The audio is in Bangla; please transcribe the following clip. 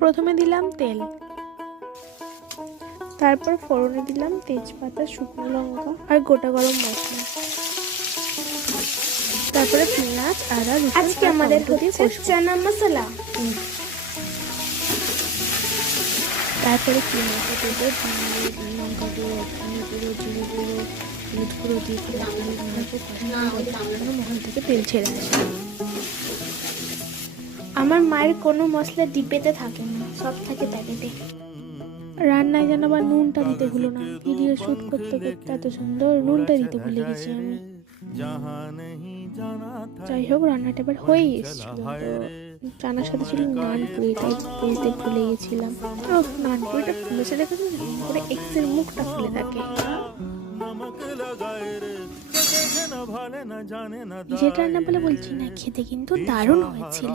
প্রথমে দিলাম তেল, তারপর ফোড়নে দিলাম তেজপাতা, শুকনো লঙ্কা আর গোটা গরম মশলা, তারপরে পেঁয়াজ, আদা, রসুন। আজকে আমাদের হচ্ছে চানা মশলা। তারপরে পেঁয়াজটা দেবো, লঙ্কা গুঁড়ো, ধনে গুঁড়ো, জিরে গুঁড়ো, হলুদ গুঁড়ো দিয়ে মশলা থেকে তেল ছেড়ে আসে। আমার মায়ের কোনো মশলা ডিব্বেতে থাকে না, সব থাকে প্যাকেটে। রান্নায় যেন আবার নুনটা দিতে ভুলো না। ভিডিও শ্যুট করতে করতে এত সুন্দর নুনটা দিতে ভুলে গেছি আমি। যাই হোক, রান্নাটা এবার হয়েই এসেছিল। তো চানার সাথে ছিল নানপুরি, তাই বলতে ভুলে গেছিলাম। ও নানপুরিটা ফুলেছে দেখেছো, করে এক্সের মুখটা ফুলে থাকে। যেটা রান্না বলে বলছি না, খেতে কিন্তু দারুণ হয়েছিল।